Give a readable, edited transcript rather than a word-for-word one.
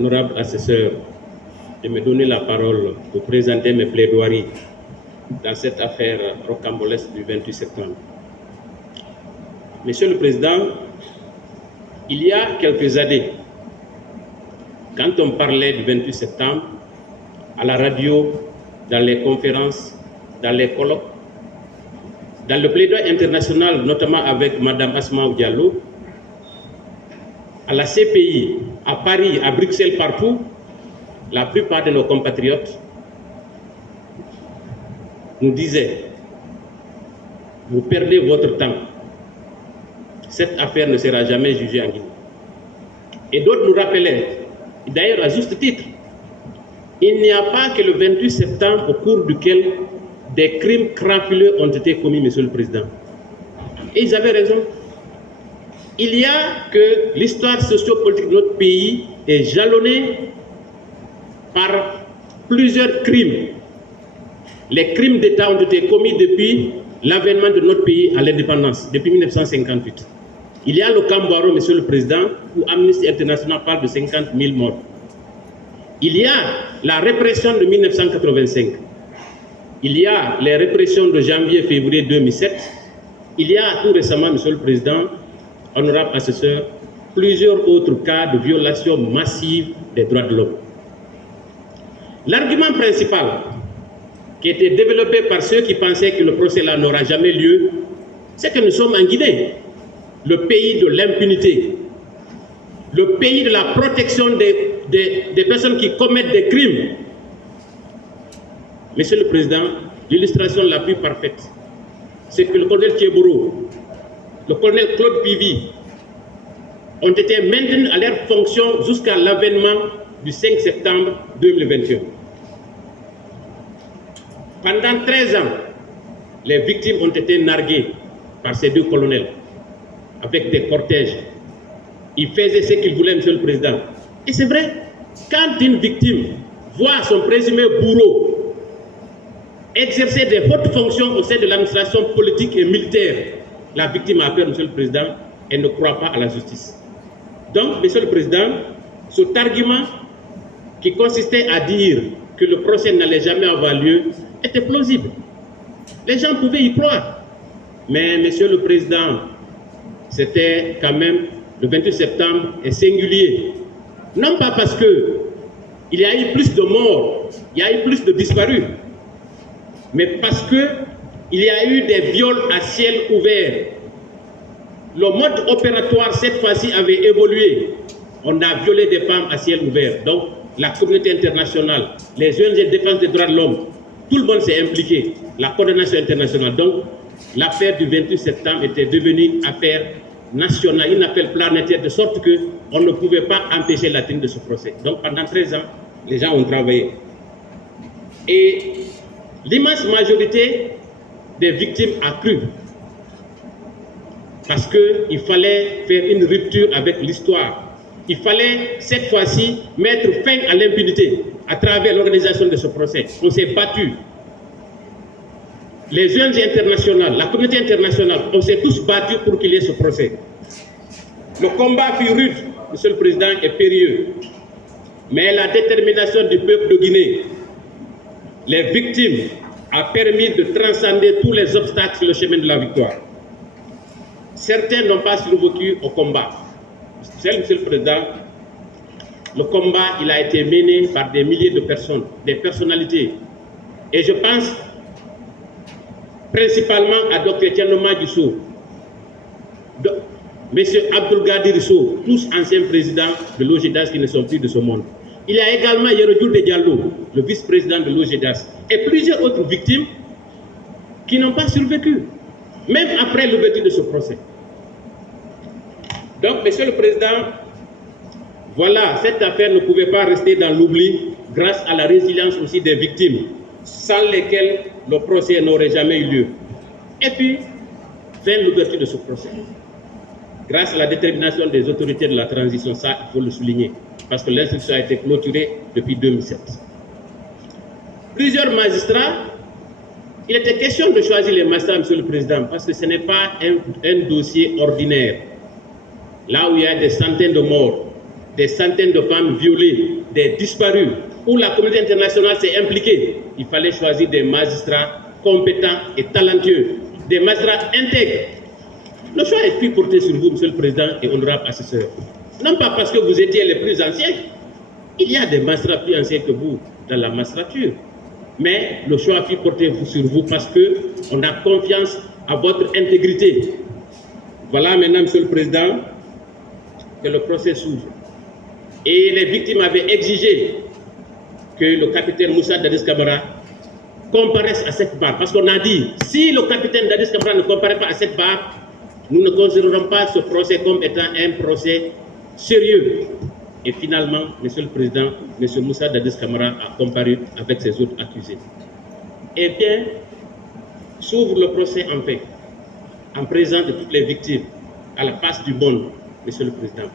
honorable assesseur, de me donner la parole pour présenter mes plaidoiries dans cette affaire rocambolesque du 28 septembre. Monsieur le Président, il y a quelques années, quand on parlait du 28 septembre, à la radio, dans les conférences, dans les colloques, dans le plaidoyer international, notamment avec Mme Asma Diallo, à la CPI, à Paris, à Bruxelles, partout, la plupart de nos compatriotes nous disaient: vous perdez votre temps, cette affaire ne sera jamais jugée en Guinée. Et d'autres nous rappelaient, d'ailleurs à juste titre, il n'y a pas que le 28 septembre au cours duquel des crimes crapuleux ont été commis, Monsieur le Président. Et ils avaient raison. Il y a que l'histoire sociopolitique de notre pays est jalonnée par plusieurs crimes. Les crimes d'État ont été commis depuis l'avènement de notre pays à l'indépendance, depuis 1958. Il y a le Cambaro, Monsieur le Président, où Amnesty International parle de 50 000 morts. Il y a la répression de 1985. Il y a les répressions de janvier-février 2007. Il y a tout récemment, Monsieur le Président, honorable assesseur, plusieurs autres cas de violation massive des droits de l'homme. L'argument principal qui était développé par ceux qui pensaient que le procès là n'aura jamais lieu, c'est que nous sommes en Guinée, le pays de l'impunité, le pays de la protection des personnes qui commettent des crimes. Monsieur le Président, l'illustration la plus parfaite, c'est que le colonel Thieboro, le colonel Claude Pivy ont été maintenus à leur fonction jusqu'à l'avènement du 5 septembre 2021. Pendant 13 ans, les victimes ont été narguées par ces deux colonels avec des cortèges. Ils faisaient ce qu'ils voulaient, Monsieur le Président. Et c'est vrai, quand une victime voit son présumé bourreau exercer des hautes fonctions au sein de l'administration politique et militaire, la victime a peur, Monsieur le Président, elle ne croit pas à la justice. Donc, Monsieur le Président, cet argument qui consistait à dire que le procès n'allait jamais avoir lieu était plausible. Les gens pouvaient y croire. Mais, Monsieur le Président, c'était quand même le 28 septembre est singulier. Non pas parce qu'il y a eu plus de morts, il y a eu plus de disparus, mais parce qu'il y a eu des viols à ciel ouvert. Le mode opératoire, cette fois-ci, avait évolué. On a violé des femmes à ciel ouvert. Donc, la communauté internationale, les ONG de défense des droits de l'homme, tout le monde s'est impliqué. La coordination internationale. Donc, l'affaire du 28 septembre était devenue une affaire nationale, une affaire planétaire, de sorte qu'on ne pouvait pas empêcher la tenue de ce procès. Donc, pendant 13 ans, les gens ont travaillé. Et l'immense majorité des victimes a cru. Parce qu'il fallait faire une rupture avec l'histoire. Il fallait, cette fois-ci, mettre fin à l'impunité à travers l'organisation de ce procès. On s'est battu. Les ONG internationales, la communauté internationale, on s'est tous battus pour qu'il y ait ce procès. Le combat fut rude, Monsieur le Président, et périlleux. Mais la détermination du peuple de Guinée, les victimes, a permis de transcender tous les obstacles sur le chemin de la victoire. Certains n'ont pas survécu au combat. Monsieur le Président, le combat, il a été mené par des milliers de personnes, des personnalités. Et je pense principalement à Dr Tianoma Dissou, M. Abdul Gadir Rousseau, tous anciens présidents de l'OGEDAS qui ne sont plus de ce monde. Il y a également Yérodjour de Diallo, le vice-président de l'OGEDAS, et plusieurs autres victimes qui n'ont pas survécu, même après l'ouverture de ce procès. Donc, Monsieur le Président, voilà, cette affaire ne pouvait pas rester dans l'oubli grâce à la résilience aussi des victimes, sans lesquelles le procès n'aurait jamais eu lieu. Et puis, vers l'ouverture de ce procès, grâce à la détermination des autorités de la transition, ça, il faut le souligner, parce que l'instruction a été clôturée depuis 2007. Plusieurs magistrats, il était question de choisir les magistrats, Monsieur le Président, parce que ce n'est pas un dossier ordinaire. Là où il y a des centaines de morts, des centaines de femmes violées, des disparues, où la communauté internationale s'est impliquée. Il fallait choisir des magistrats compétents et talentueux, des magistrats intègres. Le choix est plus porté sur vous, Monsieur le Président et honorable assesseur. Non pas parce que vous étiez les plus anciens. Il y a des magistrats plus anciens que vous dans la magistrature. Mais le choix fut porté sur vous parce qu'on a confiance à votre intégrité. Voilà maintenant, Monsieur le Président, que le procès s'ouvre. Et les victimes avaient exigé que le capitaine Moussa Dadis Camara comparaisse à cette barre. Parce qu'on a dit, si le capitaine Dadis Camara ne comparaît pas à cette barre, nous ne considérons pas ce procès comme étant un procès sérieux. Et finalement, Monsieur le Président, M. Moussa Dadis Camara a comparu avec ses autres accusés. Eh bien, s'ouvre le procès en paix, en présence de toutes les victimes, à la face du monde, Monsieur le Président.